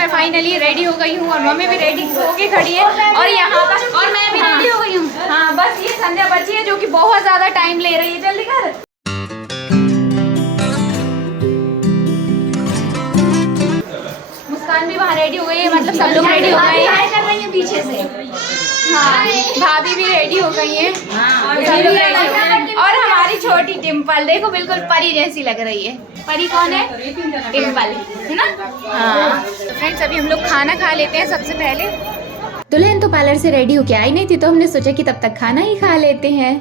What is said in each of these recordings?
मैं finally ready हो गई हूँ और मम्मी भी रेडी होके खड़ी है और यहाँ पर और मैं भी रेडी हो गई हूँ। हाँ बस ये संध्या बची है जो कि बहुत ज़्यादा टाइम ले रही है। जल्दी कर। मुस्कान भी वहाँ रेडी हो गई है, मतलब सब लोग रेडी हो गए हैं। कर रही है पीछे से। हाँ भाभी भी रेडी हो गई है और हमारी छोटी डिम्पल देखो बिल्कुल परी जैसी लग रही है। परी कौन है? डिम्पल है ना। हाँ फ्रेंड्स अभी हम लोग खाना खा लेते हैं सबसे पहले। दुल्हन तो पार्लर से रेडी होके आई नहीं थी तो हमने सोचा कि तब तक खाना ही खा लेते हैं।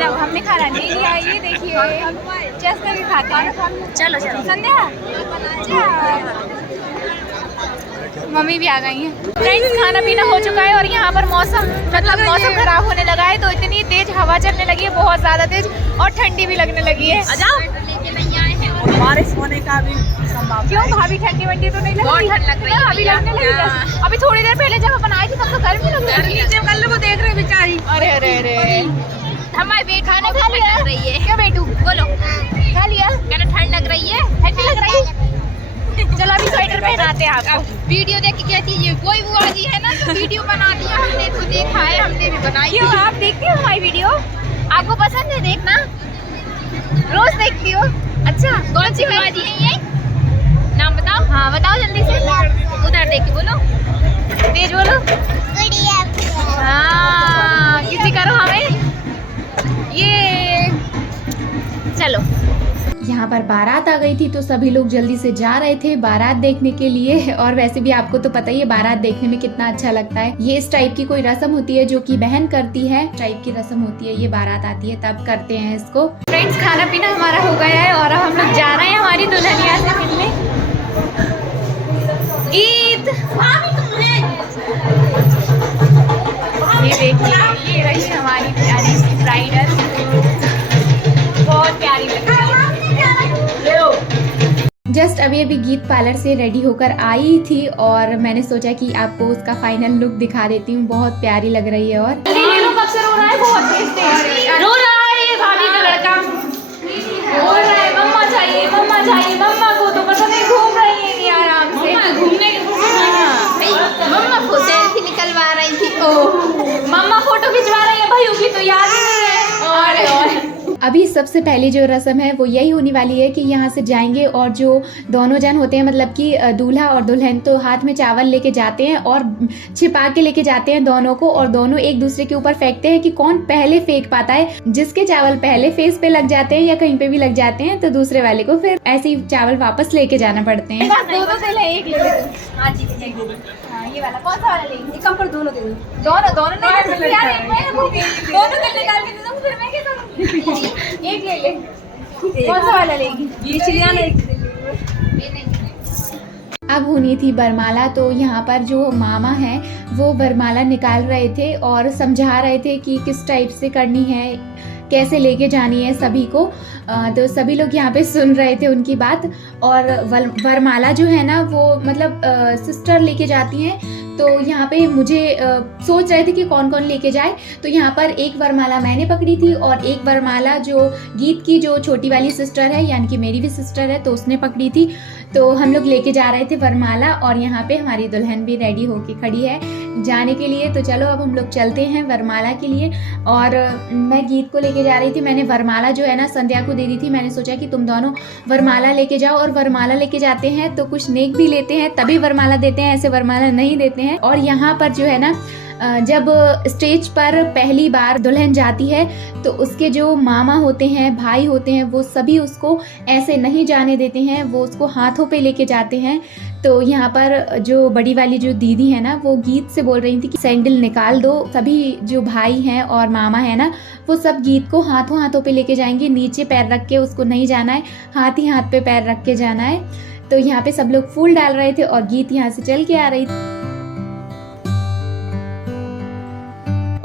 अब हमने खाना ले लिया, ये देखिए जस्ट करके खाते हैं। चलो चलो संध्या मम्मी भी आ गई हैं। फ्रेंड्स खाना पीना हो चुका है और यहाँ पर मौसम मतलब मौसम खराब होने लगा है तो इतनी तेज हवा चलने लगी है, बहुत ज़्यादा तेज और ठंडी भी लगने लगी है। बारिश होने का भी संभावना। क्यों भाभी ठंडी वंडी तो नहीं लग रही? बहुत ठंड लग रही है अभी लगने लगी। अभी थोड़ी देर पहले जब अपन आए थे तब तो गर्मी लग रही थी। कल वो देख रहे बेचारी। अरे अरे अरे हमारे बेट खाना खा लिया रही है क्या बेटू? बोलो खा लिया? कहना ठंड लग रही है। ठंडी लग रही है। चलो अभी स्वेटर पहनाते हैं आपको। वीडियो देख के क्या चीज़ कोई बुआ जी है ना तो वीडियो बनाती है, हमने तो देखा है, हमने भी बनाई। क्यों आप देखती हो हमारी वीडियो? आपको पसंद है देखना? रोज देखती हो? अच्छा कौन सी बुआ जी है ये? नाम बताओ। हाँ बताओ जल्दी से। उधर देख के बोलो, तेज बोलो। हाँ किसी करो हमें ये। चलो यहाँ पर बारात आ गई थी तो सभी लोग जल्दी से जा रहे थे बारात देखने के लिए। और वैसे भी आपको तो पता ही है बारात देखने में कितना अच्छा लगता है। ये इस टाइप की कोई रस्म होती है जो कि बहन करती है, टाइप की रस्म होती है। ये बारात आती है तब करते हैं इसको। फ्रेंड्स खाना पीना हमारा हो गया है और अब हम लोग जा रहे हैं हमारी दुल्हनिया से मिलने। ईद ये देखिए ये रही हमारी प्यारी सी ब्राइडल, बहुत प्यारी लग रही है। जस्ट अभी अभी गीत पार्लर से रेडी होकर आई थी और मैंने सोचा कि आपको उसका फाइनल लुक दिखा देती हूँ। बहुत प्यारी लग रही है। और कब से रो रहा है? बहुत तेज रो रहा है भाभी का लड़का, बोल रहा है मम्मा चाहिए मम्मा चाहिए। मम्मा को तो पता नहीं घूम रही है नहीं आराम से घूमने मम्मा को सेल्फी निकलवा रही थी। ओह मम्मा फोटो खिंचवा रही है, भाई की तो याद ही नहीं है। और अभी सबसे पहली जो रस्म है वो यही होने वाली है कि यहाँ से जाएंगे और जो दोनों जन होते हैं मतलब कि दूल्हा और दुल्हन तो हाथ में चावल लेके जाते हैं और छिपा के लेके जाते हैं दोनों को और दोनों एक दूसरे के ऊपर फेंकते हैं कि कौन पहले फेंक पाता है। जिसके चावल पहले फेस पे लग जाते हैं या कहीं पे भी लग जाते हैं तो दूसरे वाले को फिर ऐसे ही चावल वापस लेके जाना पड़ते हैं। ये वाला कौन सा वाला लेंगे? कम पर दोनों दे दो। दोनों दोनों नहीं दोनों निकाल के दे दो फिर मैं क्या करूं? एक ले ले। कौन सा वाला लेगी? ये चिड़िया नहीं। अब होनी थी बरमाला तो यहाँ पर जो मामा हैं वो बरमाला निकाल रहे थे और समझा रहे थे कि किस टाइप से करनी है, कैसे लेके जानी है सभी को। तो सभी लोग यहाँ पे सुन रहे थे उनकी बात। और वरमाला जो है ना वो मतलब सिस्टर लेके जाती हैं तो यहाँ पे मुझे सोच रहे थे कि कौन कौन लेके जाए। तो यहाँ पर एक वरमाला मैंने पकड़ी थी और एक वरमाला जो गीत की जो छोटी वाली सिस्टर है यानी कि मेरी भी सिस्टर है तो उसने पकड़ी थी। तो हम लोग लेके जा रहे थे वरमाला और यहाँ पे हमारी दुल्हन भी रेडी होके खड़ी है जाने के लिए। तो चलो अब हम लोग चलते हैं वरमाला के लिए। और मैं गीत को लेके जा रही थी, मैंने वरमाला जो है ना संध्या को दे दी थी। मैंने सोचा कि तुम दोनों वरमाला लेके जाओ और वरमाला लेके जाते हैं तो कुछ नेक भी लेते हैं तभी वरमाला देते हैं, ऐसे वरमाला नहीं देते हैं। और यहाँ पर जो है ना जब स्टेज पर पहली बार दुल्हन जाती है तो उसके जो मामा होते हैं, भाई होते हैं, वो सभी उसको ऐसे नहीं जाने देते हैं, वो उसको हाथों पे लेके जाते हैं। तो यहाँ पर जो बड़ी वाली जो दीदी है ना वो गीत से बोल रही थी कि सैंडल निकाल दो। सभी जो भाई हैं और मामा है ना वो सब गीत को हाथों हाथों पे लेके जाएंगे, नीचे पैर रख के उसको नहीं जाना है, हाथ ही हाथ पे पैर रख के जाना है। तो यहाँ पे सब लोग फूल डाल रहे थे और गीत यहाँ से चल के आ रही थी।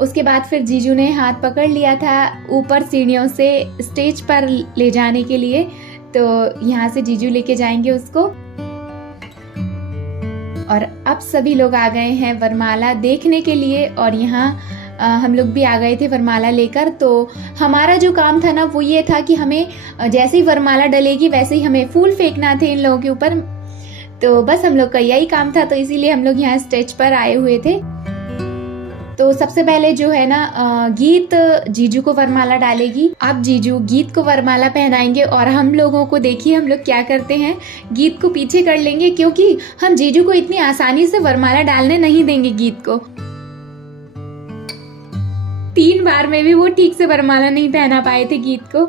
उसके बाद फिर जीजू ने हाथ पकड़ लिया था ऊपर सीढ़ियों से स्टेज पर ले जाने के लिए। तो यहाँ से जीजू लेके जाएंगे उसको। और अब सभी लोग आ गए हैं वरमाला देखने के लिए और यहाँ हम लोग भी आ गए थे वरमाला लेकर। तो हमारा जो काम था ना वो ये था कि हमें जैसे ही वरमाला डलेगी वैसे ही हमें फूल फेंकना थे इन लोगों के ऊपर। तो बस हम लोग का यही काम था, तो इसीलिए हम लोग यहाँ स्टेज पर आए हुए थे। तो सबसे पहले जो है ना गीत जीजू को वरमाला डालेगी। अब जीजू गीत को वरमाला पहनाएंगे और हम लोगों को देखिए हम लोग क्या करते हैं, गीत को पीछे कर लेंगे क्योंकि हम जीजू को इतनी आसानी से वरमाला डालने नहीं देंगे गीत को। 3 बार में भी वो ठीक से वरमाला नहीं पहना पाए थे गीत को।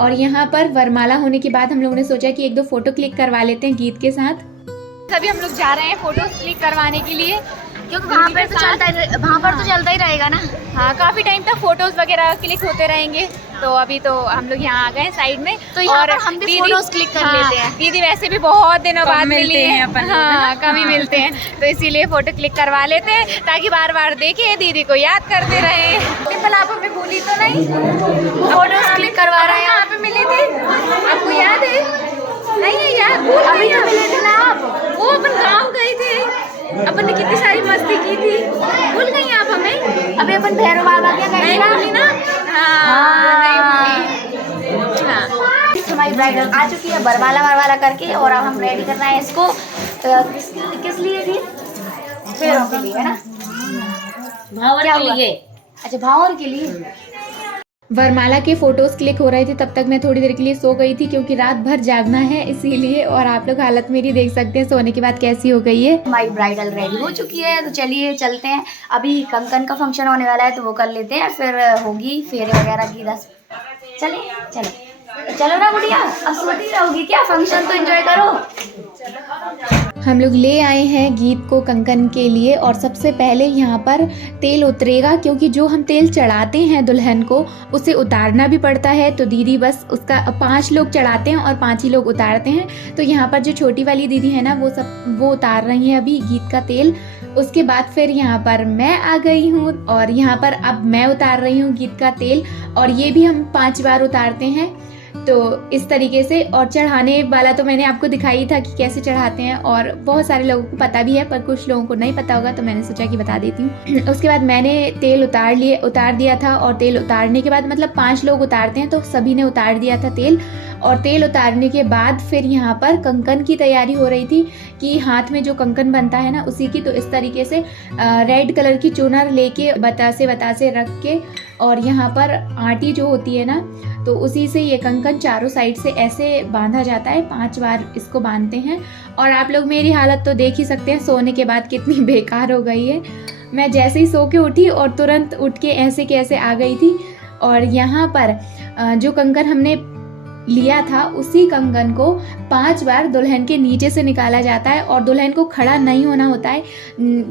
और यहाँ पर वरमाला होने के बाद हम लोगों ने सोचा कि 1-2 फोटो क्लिक करवा लेते हैं गीत के साथ। तभी हम लोग जा रहे हैं फोटो क्लिक करवाने के लिए, क्योंकि वहाँ पर तो चलता ही रहेगा ना। हाँ, काफी टाइम तक फोटोज वगैरह क्लिक होते रहेंगे। तो अभी तो हम लोग यहाँ आ गए साइड में, तो और हम भी फोटोज क्लिक कर लेते हैं। दीदी वैसे भी बहुत दिनों बाद मिलते हैं अपन, हाँ कम ही मिलते हैं, तो इसीलिए फोटो क्लिक करवा लेते हैं ताकि बार बार देखे दीदी को याद करते रहे। डिम्पल आप हमें भूली तो नहीं, फोटोज क्लिक करवा रहे हैं। यहाँ पे मिले थे, आपको याद है? नहीं है यार, अभी तो मिले थे ना आप, वो अपन गाँव गए थे, अपन ने कितनी सारी मस्ती की थी, भूल गई आप हमें? अभी अपन भैरव बाबा के गए ना। हमारी ब्राइडल आ चुकी है वरमाला करके, और अब हम रेडी करना है इसको। किस लिए थी? फेरों के लिए है ना, भावर के लिए। अच्छा, भावर के लिए। वरमाला के फोटोज क्लिक हो रहे थे, तब तक मैं थोड़ी देर के लिए सो गई थी क्योंकि रात भर जागना है इसीलिए। और आप लोग हालत मेरी देख सकते हैं सोने के बाद कैसी हो गई है। हमारी ब्राइडल रेडी हो चुकी है, तो चलिए चलते हैं। अभी कंकन का फंक्शन होने वाला है तो वो कर लेते हैं, फिर होगी फेरे वगैरह की रस्म। चलो ना गुड़िया, अब सोती रहोगी क्या? फंक्शन तो एंजॉय करो। हम लोग ले आए हैं गीत को कंकन के लिए, और सबसे पहले यहाँ पर तेल उतरेगा क्योंकि जो हम तेल चढ़ाते हैं दुल्हन को उसे उतारना भी पड़ता है। तो दीदी बस उसका 5 लोग चढ़ाते हैं और 5 ही लोग उतारते हैं। तो यहाँ पर जो छोटी वाली दीदी है ना वो उतार रही है अभी गीत का तेल। उसके बाद फिर यहाँ पर मैं आ गई हूँ और यहाँ पर अब मैं उतार रही हूँ गीत का तेल, और ये भी हम 5 बार उतारते हैं। तो इस तरीके से, और चढ़ाने वाला तो मैंने आपको दिखाई था कि कैसे चढ़ाते हैं, और बहुत सारे लोगों को पता भी है पर कुछ लोगों को नहीं पता होगा, तो मैंने सोचा कि बता देती हूँ। उसके बाद मैंने तेल उतार दिया था, और तेल उतारने के बाद मतलब 5 लोग उतारते हैं तो सभी ने उतार दिया था तेल। और तेल उतारने के बाद फिर यहाँ पर कंकन की तैयारी हो रही थी कि हाथ में जो कंकन बनता है ना उसी की। तो इस तरीके से रेड कलर की चुनर लेके बतासे रख के, और यहाँ पर आटी जो होती है ना तो उसी से ये कंकन चारों साइड से ऐसे बांधा जाता है। 5 बार इसको बांधते हैं। और आप लोग मेरी हालत तो देख ही सकते हैं सोने के बाद कितनी बेकार हो गई है। मैं जैसे ही सो के उठी और तुरंत उठ के ऐसे के ऐसे आ गई थी। और यहाँ पर जो कंकन हमने लिया था उसी कंगन को 5 बार दुल्हन के नीचे से निकाला जाता है, और दुल्हन को खड़ा नहीं होना होता है।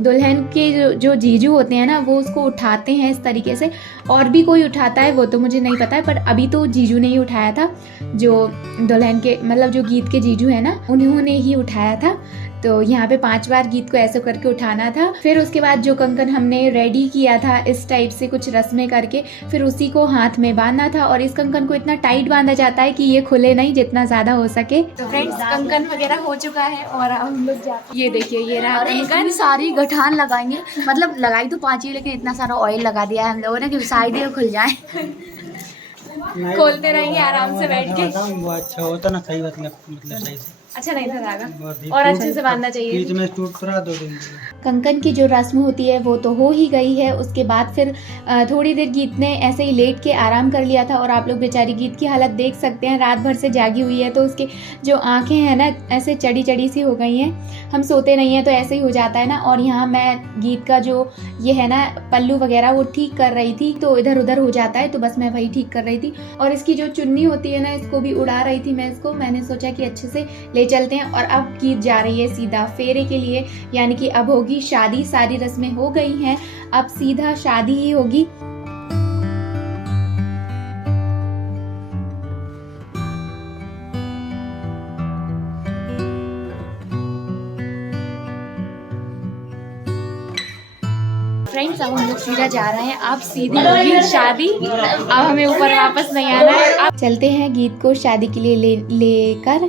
दुल्हन के जो जीजू होते हैं ना वो उसको उठाते हैं इस तरीके से, और भी कोई उठाता है वो तो मुझे नहीं पता है, पर अभी तो जीजू ने ही उठाया था। जो दुल्हन के मतलब जो गीत के जीजू है ना उन्होंने ही उठाया था। तो यहाँ पे 5 बार गीत को ऐसे करके उठाना था। फिर उसके बाद जो कंकन हमने रेडी किया था इस टाइप से कुछ रस्में करके, फिर उसी को हाथ में बांधना था। और इस कंकन को इतना टाइट बांधा जाता है कि ये खुले नहीं जितना ज्यादा हो सके। तो फ्रेंड्स कंकन वगैरह हो चुका है और हम लोग ये देखिए ये रहा कंकन। सारी गठान लगाएंगे, मतलब लगाई तो 5 ही, लेकिन इतना सारा ऑयल लगा दिया है हम लोगों ने कि शायद ये खुल जाए। खोलते रहेंगे आराम से बैठ के। वो अच्छा होता ना सही, मतलब सही से अच्छा नहीं था धागा, और अच्छे से बांधना चाहिए। बीच में टूट पड़ा 2 दिन। कंकन की जो रस्म होती है वो तो हो ही गई है। उसके बाद फिर थोड़ी देर गीत ने ऐसे ही लेट के आराम कर लिया था, और आप लोग बेचारी गीत की हालत देख सकते हैं, रात भर से जागी हुई है। तो उसके जो आंखें हैं ना ऐसे चढ़ी सी हो गई हैं। हम सोते नहीं हैं तो ऐसे ही हो जाता है ना। और यहाँ मैं गीत का जो ये है ना पल्लू वगैरह वो ठीक कर रही थी, तो इधर उधर हो जाता है, तो बस मैं वही ठीक कर रही थी। और इसकी जो चुन्नी होती है ना इसको भी उड़ा रही थी मैं इसको। मैंने सोचा कि अच्छे से ले चलते हैं। और अब गीत जा रही है सीधा फेरे के लिए, यानी कि अब होगी शादी। सारी रस्में हो गई हैं, अब सीधा शादी ही होगी। फ्रेंड्स अब हम लोग सीधा जा रहे हैं, अब सीधी होगी शादी। अब हमें ऊपर वापस नहीं आना है। अब चलते हैं गीत को शादी के लिए लेकर।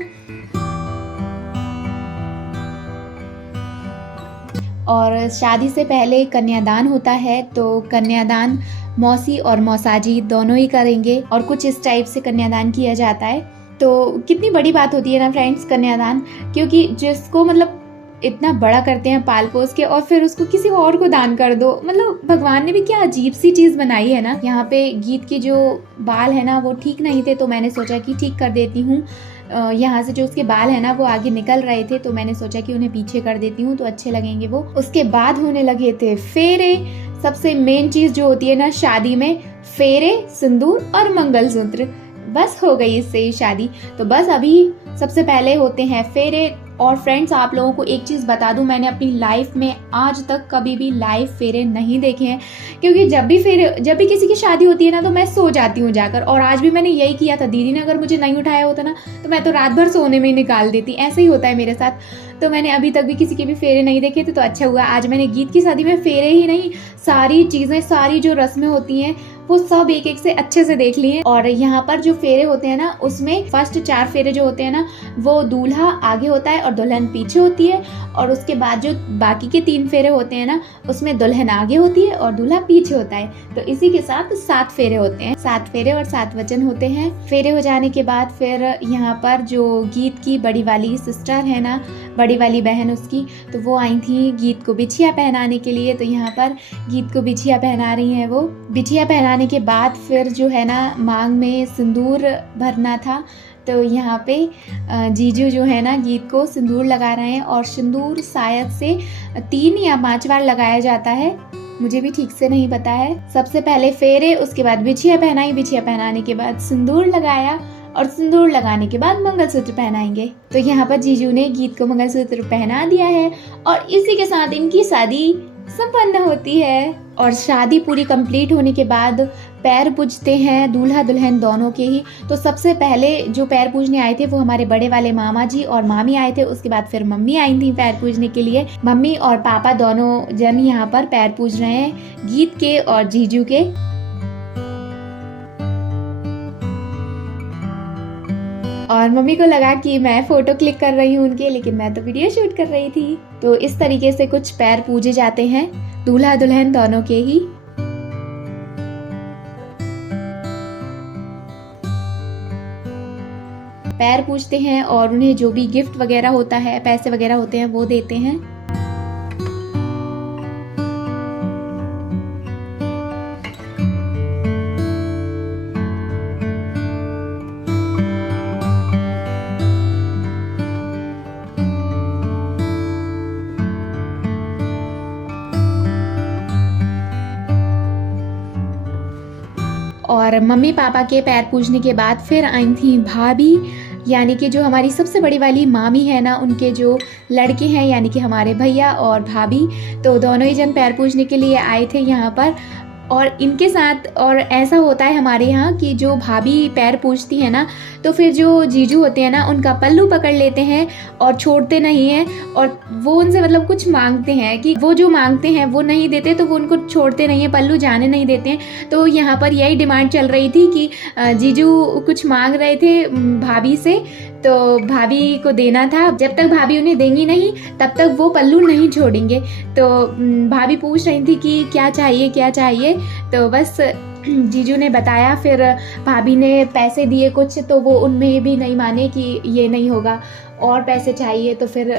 और शादी से पहले कन्यादान होता है, तो कन्यादान मौसी और मौसाजी दोनों ही करेंगे और कुछ इस टाइप से कन्यादान किया जाता है। तो कितनी बड़ी बात होती है ना फ्रेंड्स कन्यादान, क्योंकि जिसको मतलब इतना बड़ा करते हैं पाल पोस के और फिर उसको किसी और को दान कर दो, मतलब भगवान ने भी क्या अजीब सी चीज़ बनाई है ना। यहाँ पे गीत के जो बाल है ना वो ठीक नहीं थे, तो मैंने सोचा कि ठीक कर देती हूँ। यहाँ से जो उसके बाल है ना वो आगे निकल रहे थे, तो मैंने सोचा कि उन्हें पीछे कर देती हूँ तो अच्छे लगेंगे वो। उसके बाद होने लगे थे फेरे। सबसे मेन चीज़ जो होती है ना शादी में, फेरे, सिंदूर और मंगलसूत्र, बस हो गई इससे ही शादी। तो बस अभी सबसे पहले होते हैं फेरे। और फ्रेंड्स आप लोगों को एक चीज़ बता दूं, मैंने अपनी लाइफ में आज तक कभी भी लाइव फेरे नहीं देखे हैं, क्योंकि जब भी किसी की शादी होती है ना तो मैं सो जाती हूँ जाकर। और आज भी मैंने यही किया था, दीदी ने अगर मुझे नहीं उठाया होता ना तो मैं तो रात भर सोने में ही निकाल देती। ऐसे ही होता है मेरे साथ। तो मैंने अभी तक भी किसी के भी फेरे नहीं देखे थे, तो अच्छा हुआ आज मैंने गीत की शादी में फेरे ही नहीं, सारी चीज़ें, सारी जो रस्में होती हैं वो सब एक एक से अच्छे से देख लिए। और यहाँ पर जो फेरे होते हैं ना उसमें फर्स्ट 4 फेरे जो होते हैं ना वो दूल्हा आगे होता है और दुल्हन पीछे होती है, और उसके बाद जो बाकी के 3 फेरे होते हैं ना उसमें दुल्हन आगे होती है और दूल्हा पीछे होता है। तो इसी के साथ 7 फेरे होते हैं, 7 फेरे और 7 वचन होते हैं। फेरे हो जाने के बाद फिर यहाँ पर जो गीत की बड़ी वाली सिस्टर है ना, बड़ी वाली बहन उसकी, तो वो आई थी गीत को बिछिया पहनाने के लिए। तो यहाँ पर गीत को बिछिया पहना रही हैं वो। बिछिया पहनाने के बाद फिर जो है ना मांग में सिंदूर भरना था, तो यहाँ पे जीजू जो है ना गीत को सिंदूर लगा रहे हैं। और सिंदूर शायद से 3 या 5 बार लगाया जाता है, मुझे भी ठीक से नहीं पता है। सबसे पहले फेरे, उसके बाद बिछिया पहनाई, बिछिया पहनाने के बाद सिंदूर लगाया और सिंदूर लगाने के बाद मंगलसूत्र पहनाएंगे। तो यहाँ पर जीजू ने गीत को मंगलसूत्र पहना दिया है और इसी के साथ इनकी शादी संपन्न होती है। और शादी पूरी कंप्लीट होने के बाद पैर पूजते हैं दूल्हा दुल्हन दोनों के ही। तो सबसे पहले जो पैर पूजने आए थे वो हमारे बड़े वाले मामा जी और मामी आए थे। उसके बाद फिर मम्मी आई थी पैर पूजने के लिए। मम्मी और पापा दोनों जन यहाँ पर पैर पूज रहे हैं गीत के और जीजू के। और मम्मी को लगा कि मैं फोटो क्लिक कर रही हूँ उनके, लेकिन मैं तो वीडियो शूट कर रही थी। तो इस तरीके से कुछ पैर पूजे जाते हैं दूल्हा दुल्हन दोनों के ही। पैर पूजते हैं और उन्हें जो भी गिफ्ट वगैरह होता है, पैसे वगैरह होते हैं वो देते हैं। और मम्मी पापा के पैर पूजने के बाद फिर आई थी भाभी, यानी कि जो हमारी सबसे बड़ी वाली मामी है ना, उनके जो लड़के हैं यानी कि हमारे भैया और भाभी, तो दोनों ही जन पैर पूजने के लिए आए थे यहाँ पर। और इनके साथ और ऐसा होता है हमारे यहाँ कि जो भाभी पैर पूजती है ना तो फिर जो जीजू होते हैं ना उनका पल्लू पकड़ लेते हैं और छोड़ते नहीं हैं, और वो उनसे मतलब कुछ मांगते हैं कि वो जो मांगते हैं वो नहीं देते, तो वो उनको छोड़ते नहीं हैं, पल्लू जाने नहीं देते हैं। तो यहाँ पर यही डिमांड चल रही थी कि जीजू कुछ मांग रहे थे भाभी से, तो भाभी को देना था। जब तक भाभी उन्हें देंगी नहीं तब तक वो पल्लू नहीं छोड़ेंगे। तो भाभी पूछ रही थी कि क्या चाहिए क्या चाहिए, तो बस जीजू ने बताया, फिर भाभी ने पैसे दिए कुछ, तो वो उनमें भी नहीं माने कि ये नहीं होगा और पैसे चाहिए, तो फिर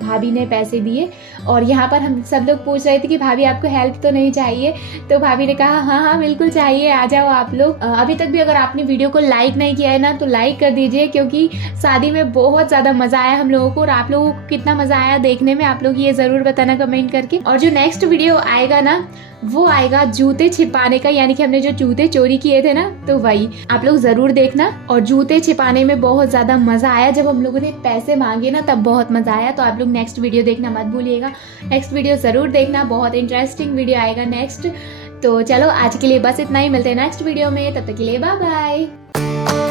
भाभी ने पैसे दिए। और यहाँ पर हम सब लोग पूछ रहे थे कि भाभी आपको हेल्प तो नहीं चाहिए, तो भाभी ने कहा हाँ हाँ बिल्कुल चाहिए, आ जाओ आप लोग। अभी तक भी अगर आपने वीडियो को लाइक नहीं किया है ना तो लाइक कर दीजिए, क्योंकि शादी में बहुत ज़्यादा मज़ा आया हम लोगों को। और आप लोगों को कितना मज़ा आया देखने में, आप लोग ये ज़रूर बताना कमेंट करके। और जो नेक्स्ट वीडियो आएगा ना वो आएगा जूते छिपाने का, यानी कि हमने जो जूते चोरी किए थे ना तो वही आप लोग ज़रूर देखना। और जूते छिपाने में बहुत ज़्यादा मज़ा आया, जब हम लोगों ने पैसे मांगे ना तब बहुत मज़ा आया। तो आप लोग नेक्स्ट वीडियो देखना मत भूलिएगा, नेक्स्ट वीडियो ज़रूर देखना, बहुत इंटरेस्टिंग वीडियो आएगा नेक्स्ट। तो चलो आज के लिए बस इतना ही, मिलते हैं नेक्स्ट वीडियो में, तब तक के लिए बाय बाय।